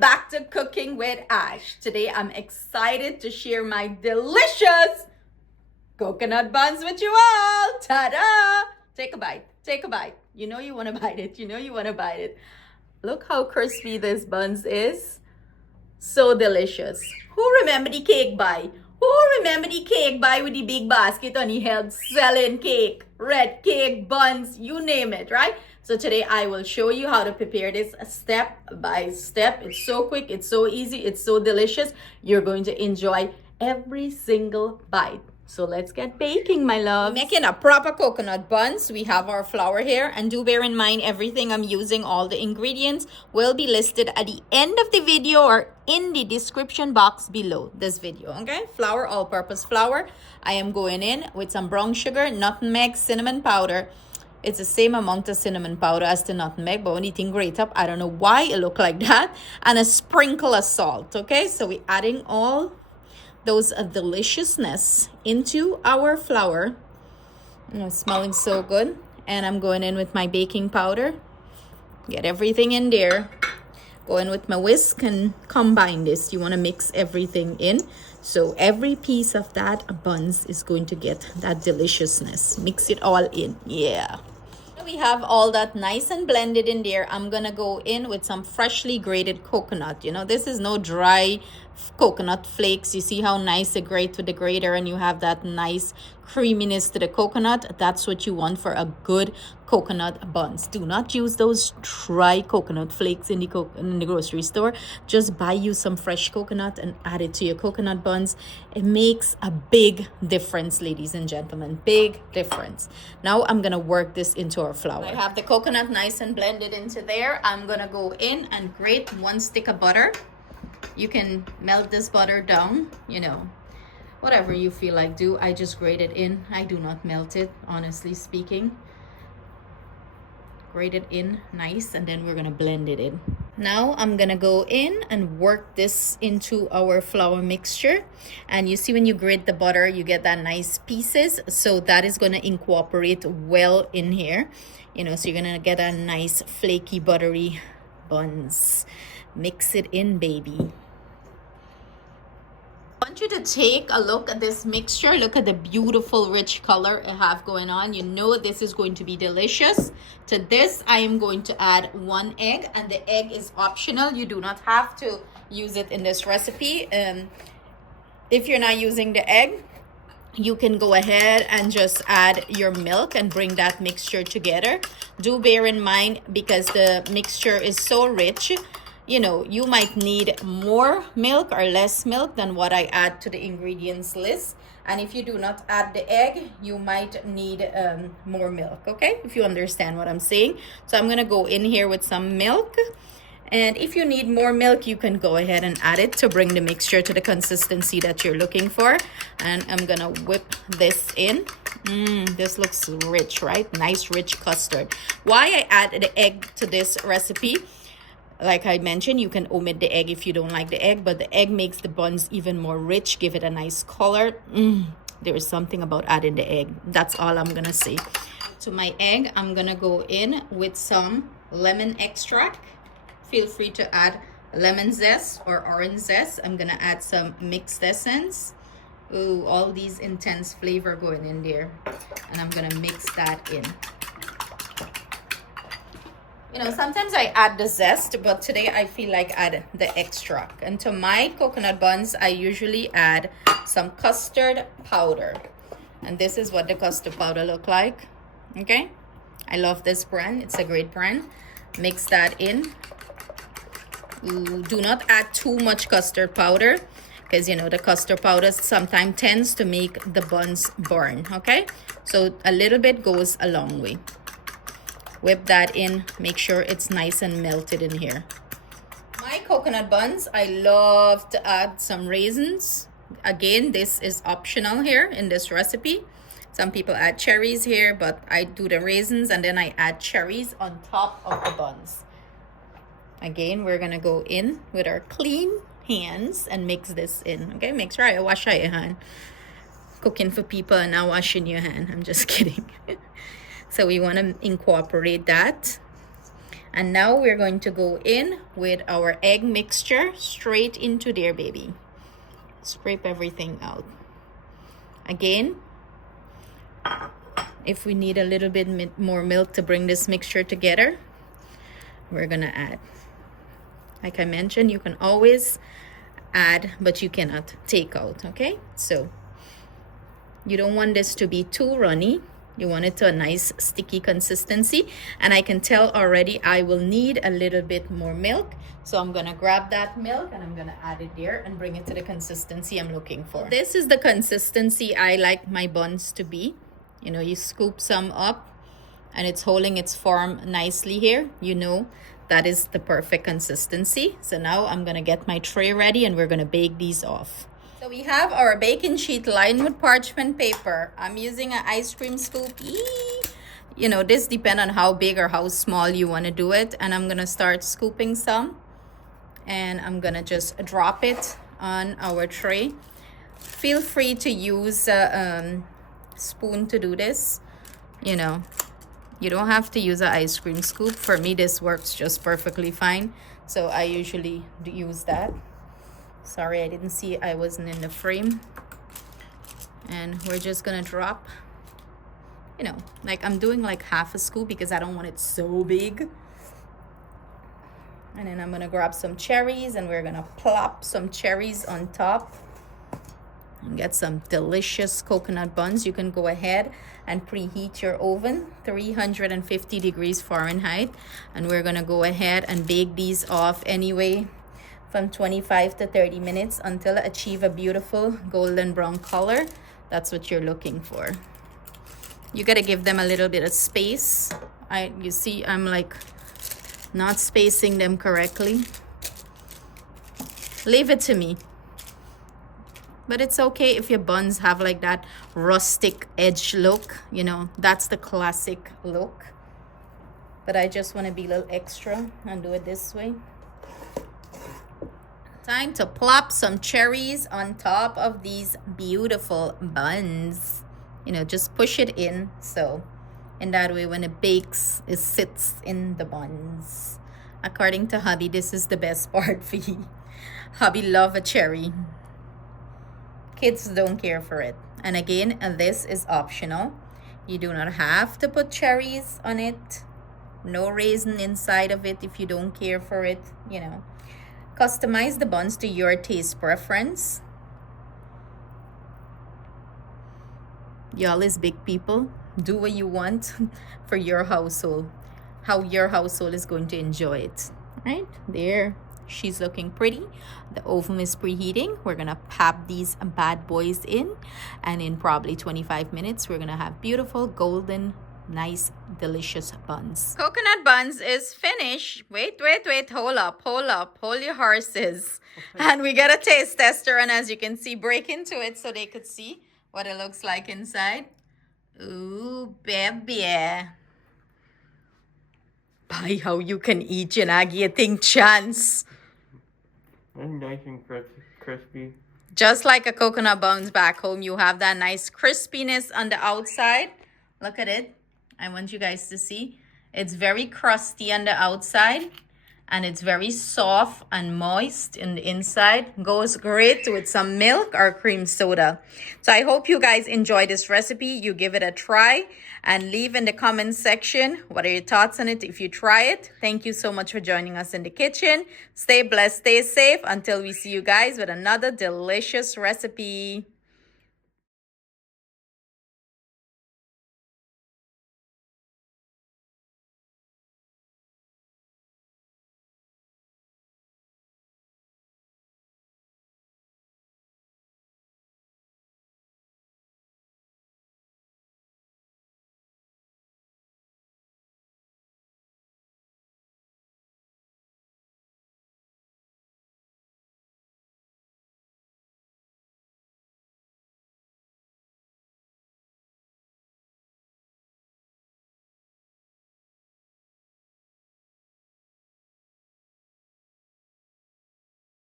back to Cooking with Ash. Today I'm excited to share my delicious coconut buns with you all. Ta-da! Take a bite. Take a bite. You know you want to bite it. You know you want to bite it. Look how crispy this buns is. So delicious. Who remember the cake buy? Who remember the cake buy with the big basket on the head selling cake, red cake, buns, you name it, right? So today I will show you how to prepare this step by step. It's so quick, it's so easy, it's so delicious. You're going to enjoy every single bite. So let's get baking, my love. Making a proper coconut buns. We have our flour here, and do bear in mind everything I'm using, all the ingredients will be listed at the end of the video or in the description box below this video. Okay, flour, all-purpose flour. I am going in with some brown sugar, nutmeg, cinnamon powder. It's the same amount of cinnamon powder as the nutmeg, but when it grate up, I don't know why it look like that. And a sprinkle of salt. Okay, so we're adding all those deliciousness into our flour. It's smelling so good. And I'm going in with my baking powder. Get everything in there. Go in with my whisk and combine this. You want to mix everything in, so every piece of that buns is going to get that deliciousness. Mix it all in. Yeah. We have all that nice and blended in there. I'm gonna go in with some freshly grated coconut. You know, this is no dry coconut flakes. You see how nice it grate with the grater, and you have that nice creaminess to the coconut. That's what you want for a good coconut buns. Do not use those dry coconut flakes in the grocery store. Just buy you some fresh coconut and add it to your coconut buns. It makes a big difference, ladies and gentlemen. Big difference. Now I'm gonna work this into our flour. I have the coconut nice and blended into there. I'm gonna go in and grate 1 stick of butter. You can melt this butter down, you know, whatever you feel like do. I just grate it in. I do not melt it, honestly speaking. Grate it in nice, and then we're gonna blend it in. Now I'm gonna go in and work this into our flour mixture. And you see when you grate the butter, you get that nice pieces. So that is gonna incorporate well in here. You know, so you're gonna get a nice flaky buttery buns. Mix it in, baby. I want you to take a look at this mixture. Look at the beautiful rich color I have going on. You know this is going to be delicious. To this I am going to add 1 egg, and the egg is optional. You do not have to use it in this recipe. If you're not using the egg, you can go ahead and just add your milk and bring that mixture together. Do bear in mind, because the mixture is so rich, you know, you might need more milk or less milk than what I add to the ingredients list. And if you do not add the egg, you might need more milk, okay? If you understand what I'm saying. So I'm gonna go in here with some milk. And if you need more milk, you can go ahead and add it to bring the mixture to the consistency that you're looking for. And I'm gonna whip this in. This looks rich, right? Nice rich custard. Why I add the egg to this recipe, like I mentioned, you can omit the egg if you don't like the egg, but the egg makes the buns even more rich, give it a nice color. There is something about adding the egg. That's all I'm gonna say. To my egg, I'm gonna go in with some lemon extract. Feel free to add lemon zest or orange zest. I'm gonna add some mixed essence. Ooh, all these intense flavor going in there. And I'm gonna mix that in. You know, sometimes I add the zest, but today I feel like add the extract. And to my coconut buns, I usually add some custard powder. And this is what the custard powder look like. Okay? I love this brand. It's a great brand. Mix that in. Ooh, do not add too much custard powder, because you know the custard powder sometimes tends to make the buns burn. Okay? So a little bit goes a long way. Whip that in, make sure it's nice and melted in here. My coconut buns, I love to add some raisins. Again, this is optional here in this recipe. Some people add cherries here, but I do the raisins and then I add cherries on top of the buns. Again, we're gonna go in with our clean hands and mix this in. Okay, make sure I wash out your hand. Cooking for people and not washing your hand. I'm just kidding. So we want to incorporate that. And now we're going to go in with our egg mixture straight into there, baby. Scrape everything out. Again, if we need a little bit more milk to bring this mixture together, we're gonna add. Like I mentioned, you can always add, but you cannot take out, okay? So you don't want this to be too runny. You want it to a nice sticky consistency. And I can tell already I will need a little bit more milk. So I'm gonna grab that milk and I'm gonna add it there and bring it to the consistency I'm looking for. This is the consistency I like my buns to be. You know, you scoop some up and it's holding its form nicely here. You know, that is the perfect consistency. So now I'm gonna get my tray ready and we're gonna bake these off. So we have our baking sheet lined with parchment paper. I'm using an ice cream scoop. You know, this depends on how big or how small you want to do it. And I'm gonna start scooping some. And I'm gonna just drop it on our tray. Feel free to use a spoon to do this. You know, you don't have to use an ice cream scoop. For me, this works just perfectly fine. So I usually use that. Sorry, I didn't see, I wasn't in the frame. And we're just gonna drop, you know, like I'm doing like half a scoop because I don't want it so big. And then I'm gonna grab some cherries and we're gonna plop some cherries on top and get some delicious coconut buns. You can go ahead and preheat your oven, 350 degrees Fahrenheit. And we're gonna go ahead and bake these off anyway from 25 to 30 minutes until achieve a beautiful golden brown color. That's what you're looking for. You gotta give them a little bit of space. You see, I'm like not spacing them correctly. Leave it to me. But it's okay if your buns have like that rustic edge look. You know, that's the classic look. But I just wanna be a little extra and do it this way. Time to plop some cherries on top of these beautiful buns. You know, just push it in. So in that way, when it bakes, it sits in the buns. According to hubby, this is the best part for you. Hubby love a cherry. Kids don't care for it. And again, this is optional. You do not have to put cherries on it. No raisin inside of it if you don't care for it, you know. Customize the buns to your taste preference. Y'all is big people. Do what you want for your household. How your household is going to enjoy it. Right there. She's looking pretty. The oven is preheating. We're gonna pop these bad boys in. And in probably 25 minutes, we're gonna have beautiful golden nice delicious buns. Coconut buns is finished. Wait, hold up, hold your horses. And we got a taste tester, and as you can see, break into it so they could see what it looks like inside. Ooh, baby. By how you can eat, you're not getting chance. Nice and crispy. Just like a coconut buns back home, you have that nice crispiness on the outside. Look at it. I want you guys to see. It's very crusty on the outside and it's very soft and moist in the inside. Goes great with some milk or cream soda. So I hope you guys enjoy this recipe. You give it a try and leave in the comment section what are your thoughts on it if you try it. Thank you so much for joining us in the kitchen. Stay blessed, stay safe until we see you guys with another delicious recipe.